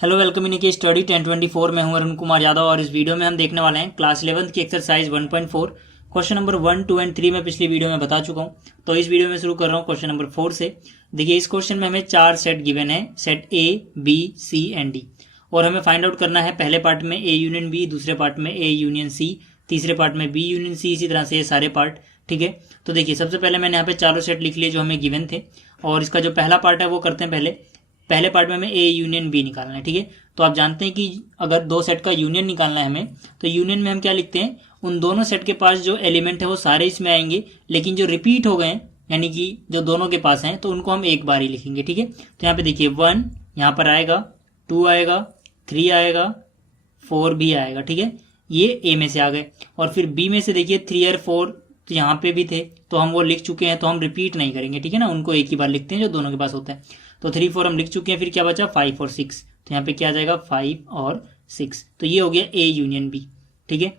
Hello welcome in के study 1024 में हूं अरुण कुमार यादव और इस वीडियो में हम देखने वाले हैं क्लास 11th की एक्सरसाइज 1.4 क्वेश्चन नंबर 1, 2 एंड 3 में पिछली वीडियो में बता चुका हूं। तो इस वीडियो में शुरू कर रहा हूं क्वेश्चन नंबर 4 से। देखिए इस क्वेश्चन में हमें 4 सेट गिवन है, set A B C and D, और हमें फाइंड आउट करना है पहले पार्ट में ए यूनियन बी, दूसरे पार्ट में ए यूनियन सी, तीसरे पार्ट में बी यूनियन सी, इसी तरह से ये सारे पार्ट। ठीक है, तो देखिए सबसे पहले मैंने यहाँ पे चारों सेट लिख लिए जो हमें गिवन थे, और इसका जो पहला पार्ट है वो करते हैं। पहले पार्ट में हमें ए यूनियन बी निकालना है। ठीक है, तो आप जानते हैं कि अगर दो सेट का यूनियन निकालना है हमें, तो यूनियन में हम क्या लिखते हैं, उन दोनों सेट के पास जो एलिमेंट है वो सारे इसमें आएंगे, लेकिन जो रिपीट हो गए यानी कि जो दोनों के पास हैं तो उनको हम एक बार ही लिखेंगे। ठीक है, तो यहाँ पे देखिए 1 यहाँ पर आएगा, 2 आएगा, 3 आएगा, 4 भी आएगा। ठीक है, ये ए में से आ गए, और फिर बी में से देखिए 3 और 4 तो यहाँ पे भी थे, तो हम वो लिख चुके हैं, तो हम रिपीट नहीं करेंगे। ठीक है ना, उनको एक ही बार लिखते हैं जो दोनों के पास होता है। तो 3 4 हम लिख चुके हैं, फिर क्या बचा 5 और 6, तो यहाँ पे क्या आ जाएगा 5 और 6, तो ये हो गया ए यूनियन बी। ठीक है,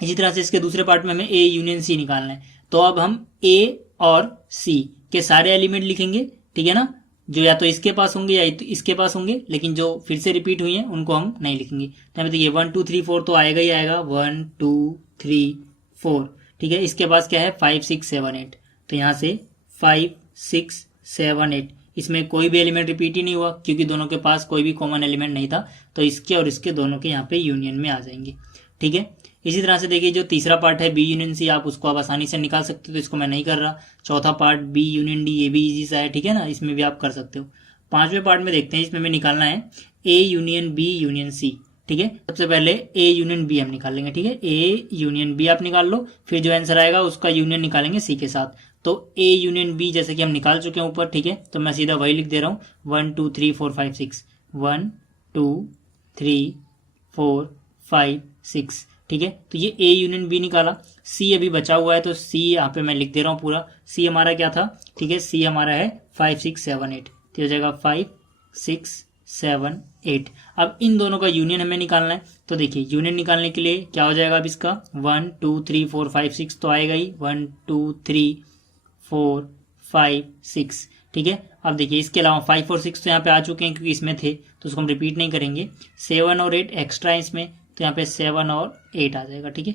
इसी तरह से इसके दूसरे पार्ट में हमें ए यूनियन सी निकालना है, तो अब हम ए और सी के सारे एलिमेंट लिखेंगे। ठीक है ना, जो या तो इसके पास होंगे या तो इसके पास होंगे, लेकिन जो फिर से रिपीट हुई है उनको हम नहीं लिखेंगे। तो यहाँ पे देखिए 1 2 3 4 तो आएगा ही आएगा, 1 2 3 4। ठीक है, इसके पास क्या है 5 6 7 8, तो यहाँ से 5 6 7 8, इसमें कोई भी एलिमेंट रिपीट ही नहीं हुआ क्योंकि दोनों के पास कोई भी कॉमन एलिमेंट नहीं था, तो इसके और इसके दोनों के यहाँ पे यूनियन में आ जाएंगे। ठीक है, इसी तरह से देखिए जो तीसरा पार्ट है बी यूनियन सी, आप उसको आप आसानी से निकाल सकते हो, तो इसको मैं नहीं कर रहा। चौथा पार्ट बी यूनियन डी, ये भी इजी सा है। ठीक है ना, इसमें भी आप कर सकते हो। पांचवें पार्ट में देखते हैं, इसमें हमें निकालना है A union B union C. ठीक है, सबसे पहले ए यूनियन बी हम निकाल लेंगे। ठीक है, ए यूनियन बी आप निकाल लो, फिर जो आंसर आएगा उसका यूनियन निकालेंगे सी के साथ। तो ए यूनियन बी जैसे कि हम निकाल चुके हैं ऊपर। ठीक है, तो मैं सीधा वही लिख दे रहा हूँ, 1 2 3 4 5 6, 1 2 3 4 5 6। ठीक है, तो ये ए यूनियन बी निकाला। सी अभी बचा हुआ है, तो सी यहाँ पे मैं लिख दे रहा हूँ पूरा। सी हमारा क्या था, ठीक है, सी हमारा है 5 6 7 8, तो हो जाएगा 5 6 7 8। अब इन दोनों का यूनियन हमें निकालना है, तो देखिए यूनियन निकालने के लिए क्या हो जाएगा, अब इसका 1 2 3 4 5 6 तो आएगा ही, 1 2 3 4 5 6। ठीक है, अब देखिए इसके अलावा 5 और 6 तो यहाँ पे आ चुके हैं क्योंकि इसमें थे, तो उसको हम रिपीट नहीं करेंगे। 7 और 8 एक्स्ट्रा है इसमें, तो यहाँ पे 7 और 8 आ जाएगा। ठीक है,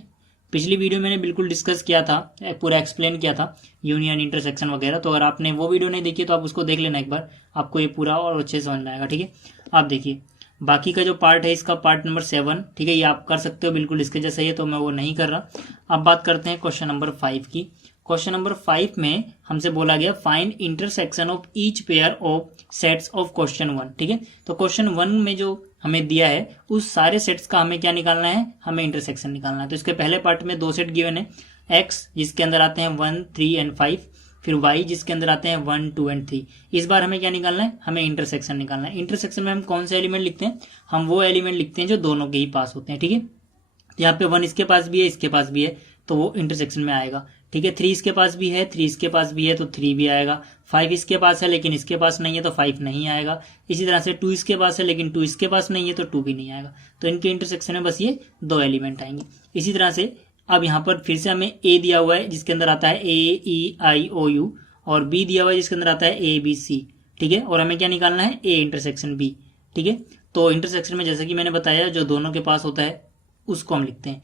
पिछली वीडियो मैंने बिल्कुल डिस्कस किया था, पूरा एक्सप्लेन किया था यूनियन इंटरसेक्शन वगैरह, तो अगर आपने वो वीडियो नहीं देखी तो आप उसको देख लेना एक बार, आपको ये पूरा और अच्छे से समझ में आएगा। ठीक है, आप देखिए बाकी का जो पार्ट है इसका पार्ट नंबर 7, ठीक है, ये आप कर सकते हो बिल्कुल इसके जैसा ही है, तो मैं वो नहीं कर रहा। अब बात करते हैं क्वेश्चन नंबर 5 की। क्वेश्चन नंबर 5 में हमसे बोला गया find intersection of each pair of sets of question 1। ठीक है, तो क्वेश्चन 1 में जो हमें दिया है उस सारे सेट्स का हमें क्या निकालना है, हमें इंटरसेक्शन निकालना है। तो इसके पहले पार्ट में दो सेट गिवन है, एक्स जिसके अंदर आते हैं 1 3 एंड 5, फिर वाई जिसके अंदर आते हैं 1 2 एंड 3। इस बार हमें क्या निकालना है, हमें इंटरसेक्शन निकालना है। इंटरसेक्शन में हम कौन से एलिमेंट लिखते हैं, हम वो एलिमेंट लिखते हैं जो दोनों के ही पास होते हैं। ठीक है, तो यहाँ पे 1 इसके पास भी है, इसके पास भी है, तो वो इंटरसेक्शन में आएगा। ठीक है, 3 इसके पास भी है, 3 इसके पास भी है, तो 3 भी आएगा। 5 इसके पास है लेकिन इसके पास नहीं है, तो 5 नहीं आएगा। इसी तरह से 2 इसके पास है लेकिन 2 इसके पास नहीं है, तो 2 भी नहीं आएगा। तो इनके इंटरसेक्शन में बस ये दो एलिमेंट आएंगे। इसी तरह से अब यहाँ पर फिर से हमें ए दिया हुआ है जिसके अंदर आता है ए ई आई ओ यू, और बी दिया हुआ है जिसके अंदर आता है ए बी सी। ठीक है, और हमें क्या निकालना है, ए इंटरसेक्शन बी। ठीक है, तो इंटरसेक्शन में जैसे कि मैंने बताया जो दोनों के पास होता है उसको हम लिखते हैं।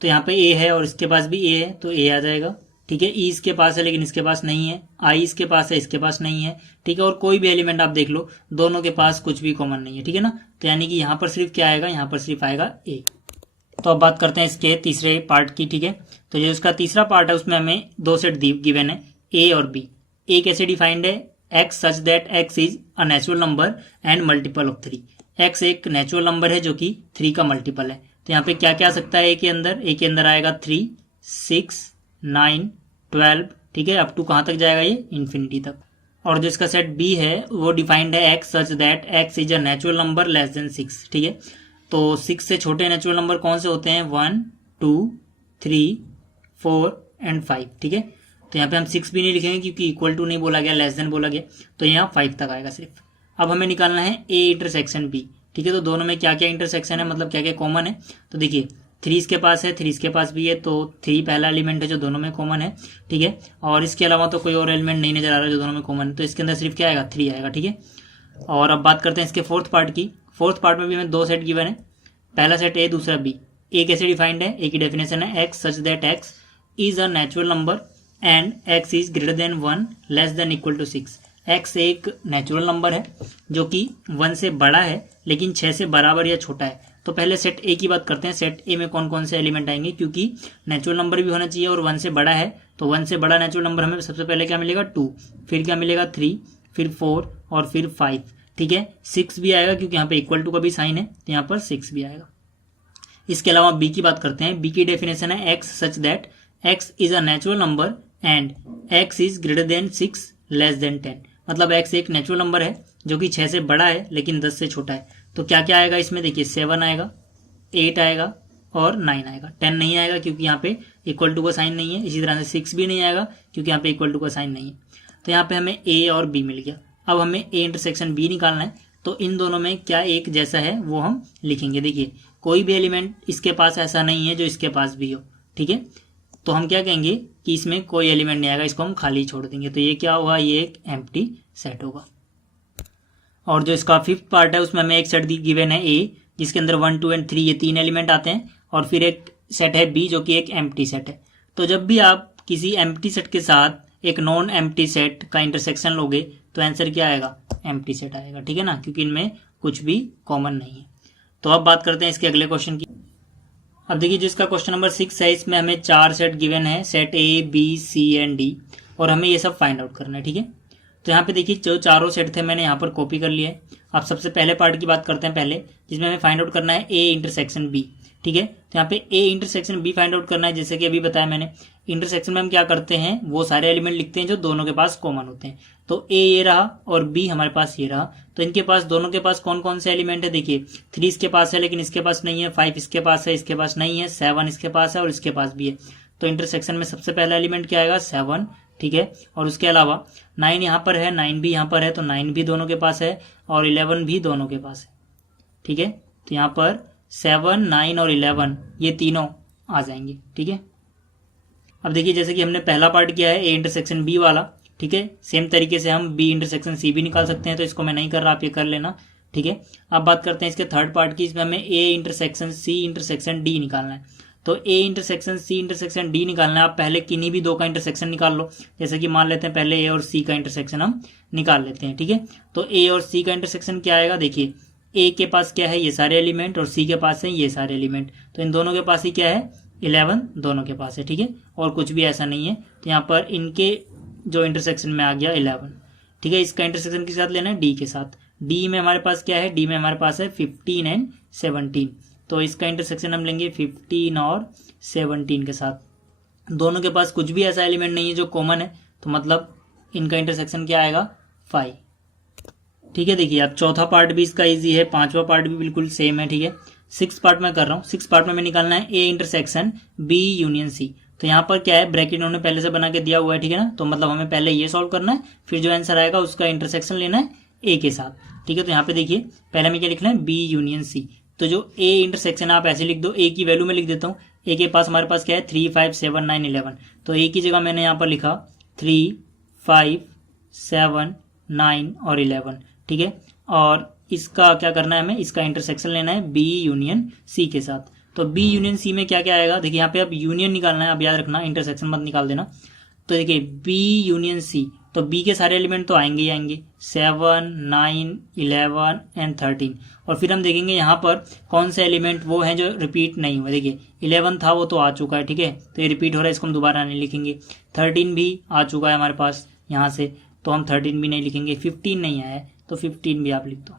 तो यहाँ पे ए है और इसके पास भी ए है, तो ए आ जाएगा। ठीक है, ई इसके पास है लेकिन इसके पास नहीं है, आई इसके पास है, इसके पास नहीं है। ठीक है, और कोई भी एलिमेंट आप देख लो, दोनों के पास कुछ भी कॉमन नहीं है। ठीक है ना, तो यानी कि यहाँ पर सिर्फ क्या आएगा, यहाँ पर सिर्फ आएगा ए। तो अब बात करते हैं इसके तीसरे पार्ट की। ठीक है, तो जो इसका तीसरा पार्ट है उसमें हमें दो सेट गिवन है, ए और बी। ए कैसे डिफाइंड है, X such that X is a natural number and multiple of 3। X एक नेचुरल नंबर है जो कि 3 का मल्टीपल है। तो यहाँ पे क्या क्या आ सकता है, ए के अंदर आएगा 3 6 9 12। ठीक है, अप टू कहाँ तक जाएगा, ये इन्फिनिटी तक। और जो इसका सेट बी है वो डिफाइंड है X such that X is a natural number less than 6। ठीक है, तो 6 से छोटे नेचुरल नंबर कौन से होते हैं, 1 2 3 4 एंड 5। ठीक है, तो यहाँ पे हम 6 भी नहीं लिखेंगे क्योंकि इक्वल टू नहीं बोला गया, लेस देन बोला गया, तो यहाँ 5 तक आएगा सिर्फ। अब हमें निकालना है ए इंटरसेक्शन बी। ठीक है, तो दोनों में क्या क्या इंटरसेक्शन है, मतलब क्या क्या कॉमन है। तो देखिए 3 इसके पास है, 3 इसके पास भी है, तो 3 पहला एलिमेंट है जो दोनों में कॉमन है। ठीक है, और इसके अलावा तो कोई और एलिमेंट नहीं नजर आ रहा जो दोनों में कॉमन है, तो इसके अंदर सिर्फ क्या आएगा, 3 आएगा। ठीक है, और अब बात करते हैं इसके फोर्थ पार्ट की। फोर्थ पार्ट में भी हमें दो सेट गिवन है, पहला सेट ए दूसरा बी। ए कैसे डिफाइंड है, ए की डेफिनेशन है X such that X is a natural number and X is greater than 1 less than equal to 6। X एक नेचुरल नंबर है जो कि 1 से बड़ा है लेकिन 6 से बराबर या छोटा है। तो पहले सेट ए की बात करते हैं, सेट ए में कौन कौन से एलिमेंट आएंगे, क्योंकि नेचुरल नंबर भी होना चाहिए और 1 से बड़ा है, तो 1 से बड़ा नेचुरल नंबर हमें सबसे पहले क्या मिलेगा 2, फिर क्या मिलेगा 3, फिर 4 और फिर 5, ठीक है। 6 भी आएगा क्योंकि यहाँ पे इक्वल टू का भी साइन है, तो यहाँ पर 6 भी आएगा। इसके अलावा बी की बात करते हैं, बी की डेफिनेशन है X such that X is a natural number and X is greater then 6 less than 10। मतलब एक्स एक नेचुरल नंबर है जो कि 6 से बड़ा है लेकिन 10 से छोटा है। तो क्या क्या आएगा इसमें, देखिए 7 आएगा, 8 आएगा और 9 आएगा। 10 नहीं आएगा क्योंकि यहाँ पे इक्वल टू का साइन नहीं है। इसी तरह से 6 भी नहीं आएगा क्योंकि यहाँ पे इक्वल टू का साइन नहीं है। तो यहाँ पे हमें ए और बी मिल गया। अब हमें ए इंटरसेक्शन बी निकालना है, तो इन दोनों में क्या एक जैसा है वो हम लिखेंगे। देखिए कोई भी एलिमेंट इसके पास ऐसा नहीं है जो इसके पास भी हो, ठीक है। तो हम क्या कहेंगे कि इसमें कोई एलिमेंट नहीं आएगा, इसको हम खाली छोड़ देंगे। तो ये क्या होगा, ये एक एम्प्टी सेट होगा। और जो इसका फिफ्थ पार्ट है उसमें हमें एक सेट गिवन है ए, जिसके अंदर 1, 2 और 3 ये 3 एलिमेंट आते हैं, और फिर एक सेट है बी जो कि एक एम्प्टी सेट है। तो जब भी आप किसी एम्प्टी सेट के साथ एक नॉन एम्प्टी सेट का इंटरसेक्शन लोगे तो आंसर क्या आएगा, एम्प्टी सेट आएगा, ठीक है ना, क्योंकि इनमें कुछ भी कॉमन नहीं है। तो अब बात करते हैं इसके अगले क्वेश्चन की। अब देखिए जिसका क्वेश्चन नंबर 6 है, इसमें हमें 4 सेट गिवन है, set A B C and D, और हमें ये सब फाइंड आउट करना है, ठीक है। तो यहाँ पे देखिए जो चारों सेट थे मैंने यहाँ पर कॉपी कर लिया है। अब सबसे पहले पार्ट की बात करते हैं पहले, जिसमें हमें फाइंड आउट करना है ए इंटरसेक्शन बी, ठीक है। तो यहाँ पे A intersection B find out करना है। जैसे कि अभी बताया मैंने, इंटरसेक्शन में हम क्या करते हैं, वो सारे एलिमेंट लिखते हैं जो दोनों के पास कॉमन होते हैं। तो ए ये रहा और बी हमारे पास ये रहा, तो इनके पास दोनों के पास कौन कौन से एलिमेंट है, देखिए 3 इसके पास है लेकिन इसके पास नहीं है, 5 इसके पास है इसके पास नहीं है, 7 इसके पास है और इसके पास भी है। तो इंटरसेक्शन में सबसे पहला एलिमेंट क्या आएगा, 7, ठीक है। और उसके अलावा 9 यहाँ पर है, 9 भी यहाँ पर है, तो 9 भी दोनों के पास है और 11 भी दोनों के पास है, ठीक है। तो यहाँ पर 7, 9 और 11 ये तीनों आ जाएंगे, ठीक है। अब देखिए जैसे कि हमने पहला पार्ट किया है ए इंटरसेक्शन बी वाला, ठीक है, सेम तरीके से हम बी इंटरसेक्शन सी भी निकाल सकते हैं, तो इसको मैं नहीं कर रहा, आप ये कर लेना, ठीक है। अब बात करते हैं इसके थर्ड पार्ट की, इसमें हमें A intersection C intersection D निकालना है। तो A intersection C intersection D निकालना है। आप पहले किन्हीं भी दो का इंटरसेक्शन निकाल लो, जैसे कि मान लेते हैं पहले ए और सी का इंटरसेक्शन हम निकाल लेते हैं, ठीक है। तो ए और सी का इंटरसेक्शन क्या आएगा, देखिए ए के पास क्या है, ये सारे एलिमेंट, और सी के पास है ये सारे एलिमेंट, तो इन दोनों के पास ही क्या है, 11 दोनों के पास है, ठीक है, और कुछ भी ऐसा नहीं है। तो यहाँ पर इनके जो इंटरसेक्शन में आ गया 11, ठीक है। इसका इंटरसेक्शन के साथ लेना है, डी के साथ। डी में हमारे पास क्या है, डी में हमारे पास है 15 एंड 17, तो इसका इंटरसेक्शन हम लेंगे 15 और 17 के साथ। दोनों के पास कुछ भी ऐसा एलिमेंट नहीं है जो कॉमन है, तो मतलब इनका इंटरसेक्शन क्या आएगा, 5, ठीक है। देखिए अब चौथा पार्ट भी इसका इजी है, पांचवा पार्ट भी बिल्कुल सेम है, ठीक है। 6 पार्ट में कर रहा हूँ, 6 पार्ट में निकालना है A intersection B union C. तो यहाँ पर क्या है, ब्रैकेट उन्होंने पहले से बना के दिया हुआ है, ठीक है ना। तो मतलब हमें पहले ये सॉल्व करना है, फिर जो आंसर आएगा उसका इंटरसेक्शन लेना है ए के साथ, ठीक है। तो यहाँ पे देखिए पहले हमें क्या लिखना है, बी यूनियन सी। तो जो ए इंटरसेक्शन आप ऐसे लिख दो, ए की वैल्यू में लिख देता हूँ। ए के पास हमारे पास क्या है, 3, 5, 7, 9, 11, तो ए की जगह मैंने यहाँ पर लिखा 3, 5, 7, 9 और 11, ठीक है। और इसका क्या करना है, हमें इसका इंटरसेक्शन लेना है बी यूनियन सी के साथ। तो बी यूनियन सी में क्या क्या आएगा, देखिए यहाँ पे अब यूनियन निकालना है, अब याद रखना इंटरसेक्शन मत निकाल देना। तो देखिए बी यूनियन सी, तो बी के सारे एलिमेंट तो आएंगे ही आएंगे, 7, 9, 11 एंड 13। और फिर हम देखेंगे यहाँ पर कौन से एलिमेंट वो हैं जो रिपीट नहीं हुए। देखिए 11 था वो तो आ चुका है, ठीक है, तो ये रिपीट हो रहा है, इसको हम दोबारा नहीं लिखेंगे। 13 भी आ चुका है हमारे पास यहाँ से, तो हम 13 भी नहीं लिखेंगे। 15 नहीं आया है तो 15 भी आप लिख दो,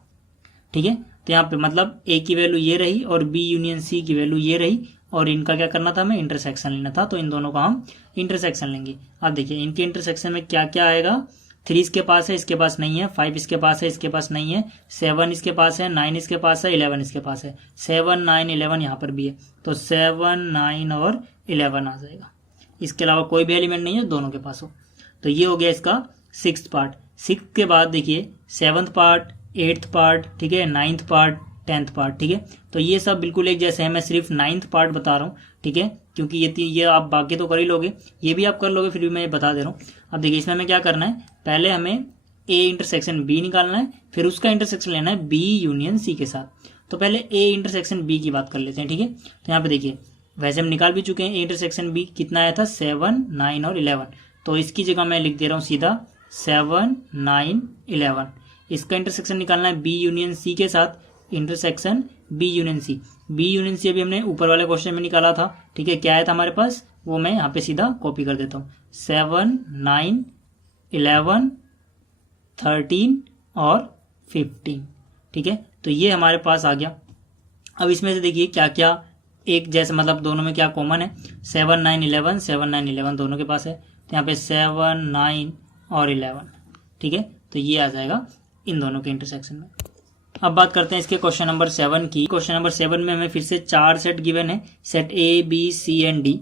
ठीक है। तो यहाँ पे मतलब ए की वैल्यू ये रही और बी यूनियन सी की वैल्यू ये रही, और इनका क्या करना था, हमें इंटरसेक्शन लेना था, तो इन दोनों का हम इंटरसेक्शन लेंगे। अब देखिए इनके इंटरसेक्शन में क्या क्या आएगा, 3 इसके पास है इसके पास नहीं है, 5 इसके पास है इसके पास नहीं है, 7 इसके पास है, 9 इसके पास है, 11 इसके पास है, 7, 9, 11 यहाँ पर भी है, तो 7, 9 और 11 आ जाएगा। इसके अलावा कोई भी एलिमेंट नहीं है दोनों के पास हो। तो ये हो गया इसका 6th पार्ट। 6 के बाद देखिए 7th पार्ट, 8th पार्ट, ठीक है, 9th पार्ट, 10th पार्ट, ठीक है। तो ये सब बिल्कुल एक जैसे है, मैं सिर्फ 9th पार्ट बता रहा हूँ, ठीक है, क्योंकि ये आप बाकी तो कर ही लोगे, ये भी आप कर लोगे, फिर भी मैं ये बता दे रहा हूँ। अब देखिए इसमें हमें क्या करना है, पहले हमें ए इंटरसेक्शन बी निकालना है, फिर उसका इंटरसेक्शन लेना है बी यूनियन सी के साथ। तो पहले ए इंटरसेक्शन बी की बात कर लेते हैं, ठीक है। तो यहाँ पे देखिए वैसे हम निकाल भी चुके हैं ए इंटरसेक्शन बी, कितना आया था 7, 9 और 11। तो इसकी जगह मैं लिख दे रहा हूँ सीधा 7, 9, 11। इसका इंटरसेक्शन निकालना है बी यूनियन सी के साथ, intersection B union C. B union C अभी हमने ऊपर वाले क्वेश्चन में निकाला था, ठीक है। क्या आया था हमारे पास, वो मैं यहाँ पे सीधा कॉपी कर देता हूँ। 7, 9, 11, 13 और 15, ठीक है। तो ये हमारे पास आ गया। अब इसमें से देखिए क्या क्या एक जैसे, मतलब दोनों में क्या कॉमन है। 7, 9, 11, 7, 9, 11 दोनों के पास है। तो यहाँ पे 7, 9 और 11, ठीक है। तो ये आ जाएगा इन दोनों के इंटरसेक्शन में। अब बात करते हैं इसके क्वेश्चन नंबर 7 की। क्वेश्चन नंबर 7 में हमें फिर से 4 सेट गिवन है, set A B C and D,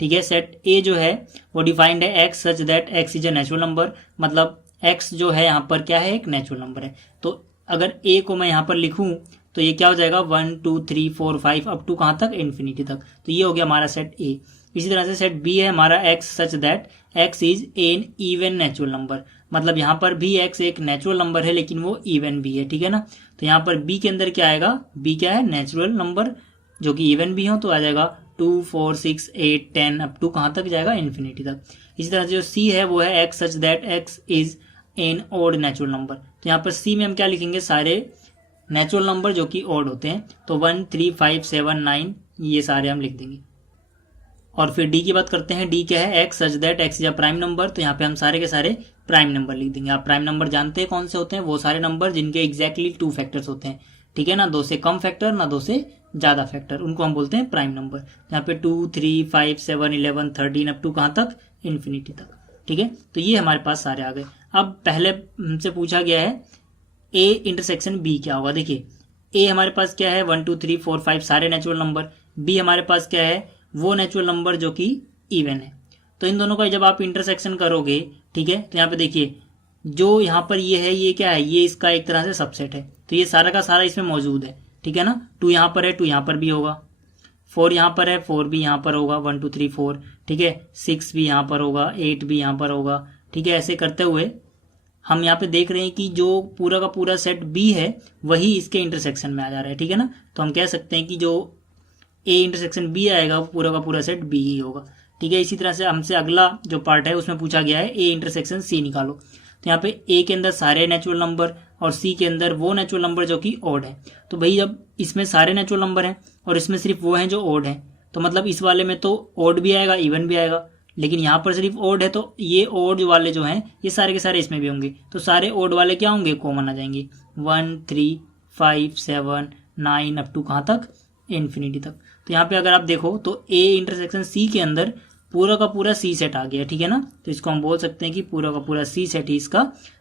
ठीक है। सेट ए जो है वो डिफाइंड है X such that X is a natural number, मतलब एक्स जो है यहाँ पर क्या है, एक नेचुरल नंबर है। तो अगर ए को मैं यहाँ पर लिखूं तो ये क्या हो जाएगा 1 2 3 4 5 अप टू कहाँ तक, इन्फिनिटी तक। तो ये हो गया हमारा सेट ए। इसी तरह से सेट बी है हमारा x such that X is N even natural number, मतलब यहाँ पर भी एक्स एक नेचुरल नंबर है लेकिन वो इवन भी है, ठीक है ना। तो यहाँ पर बी के अंदर क्या आएगा, बी क्या है, नेचुरल नंबर जो कि इवन भी हो, तो आ जाएगा 2 4 6 8 10 अप टू कहाँ तक जाएगा, इन्फिनिटी तक। इसी तरह से जो सी है वो है X such that X is an odd natural number. तो यहाँ पर सी में हम क्या लिखेंगे, सारे नेचुरल नंबर जो कि ओड होते हैं। तो 1 3 5 7 9 ये सारे हम लिख देंगे। और फिर डी की बात करते हैं। डी क्या है, X such that X is a prime number. तो यहाँ पे हम सारे के सारे प्राइम नंबर लिख देंगे। आप प्राइम नंबर जानते हैं कौन से होते हैं, वो सारे नंबर जिनके एग्जैक्टली 2 फैक्टर्स होते हैं, ठीक है ना। 2 से कम फैक्टर ना 2 से ज्यादा फैक्टर, उनको हम बोलते हैं प्राइम नंबर। यहाँ पे 2 3 5 7 11 13 अप टू कहाँ तक, इन्फिनिटी तक, ठीक है। तो ये हमारे पास सारे आ गए। अब पहले हमसे पूछा गया है ए इंटरसेक्शन बी क्या होगा। देखिए ए हमारे पास क्या है 1 2 3 4 5 सारे नेचुरल नंबर, बी हमारे पास क्या है, वो नेचुरल नंबर जो कि इवन है। तो इन दोनों का जब आप इंटरसेक्शन करोगे, ठीक है, तो यहाँ पे देखिए जो यहाँ पर ये है, ये क्या है, ये इसका एक तरह से सबसेट है। तो ये सारा का सारा इसमें मौजूद है, ठीक है ना। 2 यहाँ पर है, 2 यहाँ पर भी होगा, 4 यहाँ पर है, 4 भी यहाँ पर होगा, 1 2 3 4, ठीक है। 6 भी यहाँ पर होगा, 8 भी यहाँ पर होगा, ठीक है। ऐसे करते हुए हम यहाँ पे देख रहे हैं कि जो पूरा का पूरा सेट बी है वही इसके इंटरसेक्शन में आ जा रहा है, ठीक है ना। तो हम कह सकते हैं कि जो ए इंटरसेक्शन बी आएगा वो पूरा का पूरा सेट बी ही होगा, ठीक है। इसी तरह से हमसे अगला जो पार्ट है उसमें पूछा गया है ए इंटरसेक्शन सी निकालो। तो यहाँ पे ए के अंदर सारे नेचुरल नंबर और सी के अंदर वो नेचुरल नंबर जो कि ओड है। तो भाई जब इसमें सारे नेचुरल नंबर हैं और इसमें सिर्फ वो हैं जो ओड हैं, तो मतलब इस वाले में तो ओड भी आएगा इवन भी आएगा, लेकिन यहाँ पर सिर्फ ओड है। तो ये ओड वाले जो हैं ये सारे के सारे इसमें भी होंगे। तो सारे ओड वाले क्या होंगे, कॉमन आ जाएंगे। 1 3 5 7 9 अप टू कहाँ तक, इन्फिनिटी तक। तो यहाँ पे अगर आप देखो तो ए इंटरसेक्शन सी के अंदर पूरा का पूरा सी सेट आ गया, ठीक है ना। तो इसको हम बोल सकते हैं कि पूरा का पूरा सी सेट ही इसका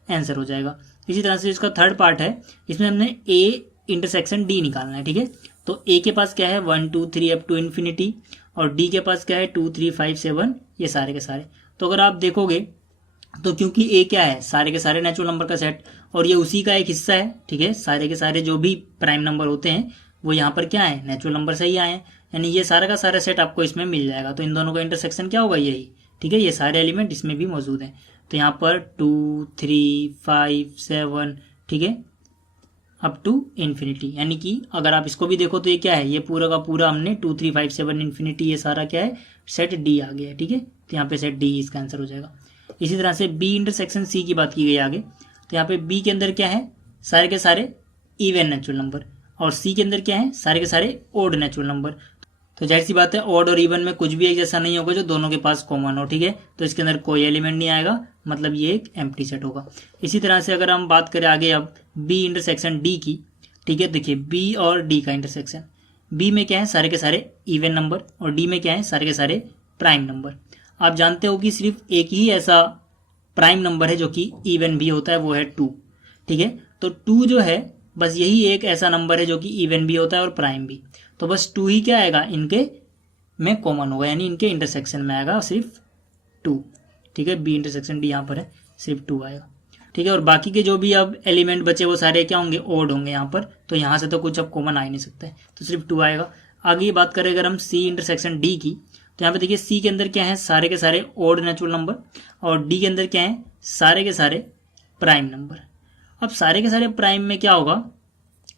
आंसर हो जाएगा। इसी तरह से इसका थर्ड पार्ट है, इसमें हमने ए इंटरसेक्शन डी निकालना है, ठीक है। तो ए के पास क्या है 1 2 3 अप टू इन्फिनिटी, और डी के पास क्या है 2 3 5 7, ये सारे के सारे। तो अगर आप देखोगे तो क्योंकि ए क्या है, सारे के सारे नेचुरल नंबर का सेट, और ये उसी का एक हिस्सा है, ठीक है। सारे के सारे जो भी प्राइम नंबर होते हैं वो यहाँ पर क्या है, नेचुरल नंबर से ही आए हैं, यानी ये सारा का सारा सेट आपको इसमें मिल जाएगा। तो इन दोनों का इंटरसेक्शन क्या होगा, यही, ठीक है। ये सारे एलिमेंट इसमें भी मौजूद हैं। तो यहाँ पर 2 3 5 7, ठीक है, अप टू इन्फिनिटी। यानी कि अगर आप इसको भी देखो तो ये क्या है, ये पूरा का पूरा हमने 2 3 5 7 इन्फिनिटी, ये सारा क्या है, सेट डी आ गया है, ठीक है। तो यहाँ पे सेट डी इसका आंसर हो जाएगा। इसी तरह से बी इंटरसेक्शन सी की बात की गई आगे। तो यहाँ पे बी के अंदर क्या है, सारे के सारे इवन नेचुरल नंबर, और सी के अंदर क्या है, सारे के सारे ओड नेचुरल नंबर। तो जाहिर सी बात है ओड और इवन में कुछ भी एक जैसा नहीं होगा जो दोनों के पास कॉमन हो, ठीक है। तो इसके अंदर कोई एलिमेंट नहीं आएगा, मतलब ये एक एम्प्टी सेट होगा। इसी तरह से अगर हम बात करें आगे अब बी इंटरसेक्शन डी की, ठीक है। देखिए बी और डी का इंटरसेक्शन, बी में क्या है, सारे के सारे इवन नंबर, और डी में क्या है, सारे के सारे प्राइम नंबर। आप जानते हो कि सिर्फ एक ही ऐसा प्राइम नंबर है जो कि इवन भी होता है, वो है 2, ठीक है। तो 2 जो है बस यही एक ऐसा नंबर है जो कि इवन भी होता है और प्राइम भी। तो बस 2 ही क्या आएगा, इनके में कॉमन होगा, यानी इनके इंटरसेक्शन में आएगा सिर्फ 2, ठीक है। बी इंटरसेक्शन डी यहाँ पर है, सिर्फ 2 आएगा, ठीक है। और बाकी के जो भी अब एलिमेंट बचे वो सारे क्या होंगे, ओड होंगे यहाँ पर। तो यहाँ से तो कुछ अब कॉमन आ ही नहीं सकता है, तो सिर्फ 2 आएगा। आगे ये बात करें अगर हम सी इंटरसेक्शन डी की, तो यहाँ पे देखिए सी के अंदर क्या है, सारे के सारे ओड नेचुरल नंबर, और डी के अंदर क्या है, सारे के सारे प्राइम नंबर। अब सारे के सारे प्राइम में क्या होगा,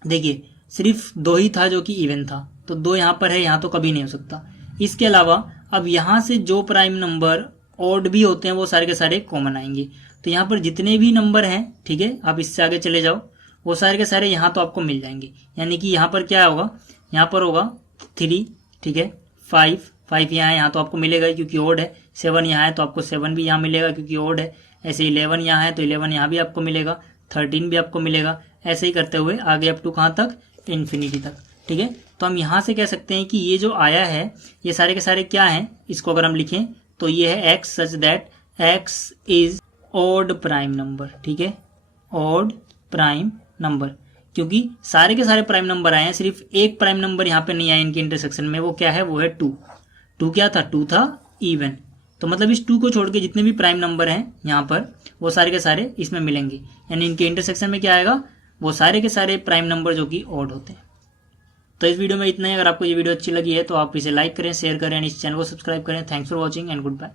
देखिए सिर्फ 2 ही था जो कि इवन था, तो 2 यहाँ पर है, यहाँ तो कभी नहीं हो सकता। इसके अलावा अब यहाँ से जो प्राइम नंबर ऑड भी होते हैं वो सारे के सारे कॉमन आएंगे। तो यहाँ पर जितने भी नंबर हैं, ठीक है, आप इससे आगे चले जाओ, वो सारे के सारे यहाँ तो आपको मिल जाएंगे। यानी कि यहाँ पर क्या होगा, यहाँ पर होगा 3, ठीक है, 5 यहाँ है, यहाँ तो आपको मिलेगा क्योंकि ऑड है। 7 यहाँ है तो आपको 7 भी यहाँ मिलेगा क्योंकि ऑड है। ऐसे 11 यहाँ है तो 11 यहाँ भी आपको मिलेगा, 13 भी आपको मिलेगा। ऐसे ही करते हुए आगे अप टू कहाँ तक, इन्फिनिटी तक, ठीक है। तो हम यहाँ से कह सकते हैं कि ये जो आया है ये सारे के सारे क्या हैं, इसको अगर हम लिखें तो ये है x such that x is odd prime number, ठीक है, ऑड प्राइम नंबर। क्योंकि सारे के सारे प्राइम नंबर आए हैं, सिर्फ एक प्राइम नंबर यहाँ पे नहीं आया इनके इंटरसेक्शन में, वो क्या है, वो है 2। 2 क्या था, 2 था इवन। तो मतलब इस 2 को छोड़ के जितने भी प्राइम नंबर हैं यहाँ पर वो सारे के सारे इसमें मिलेंगे। यानी इनके इंटरसेक्शन में क्या आएगा, वो सारे के सारे प्राइम नंबर जो कि ऑड होते हैं। तो इस वीडियो में इतना ही। अगर आपको ये वीडियो अच्छी लगी है तो आप इसे लाइक करें, शेयर करें, इस चैनल को सब्सक्राइब करें। Thanks for watching and good bye.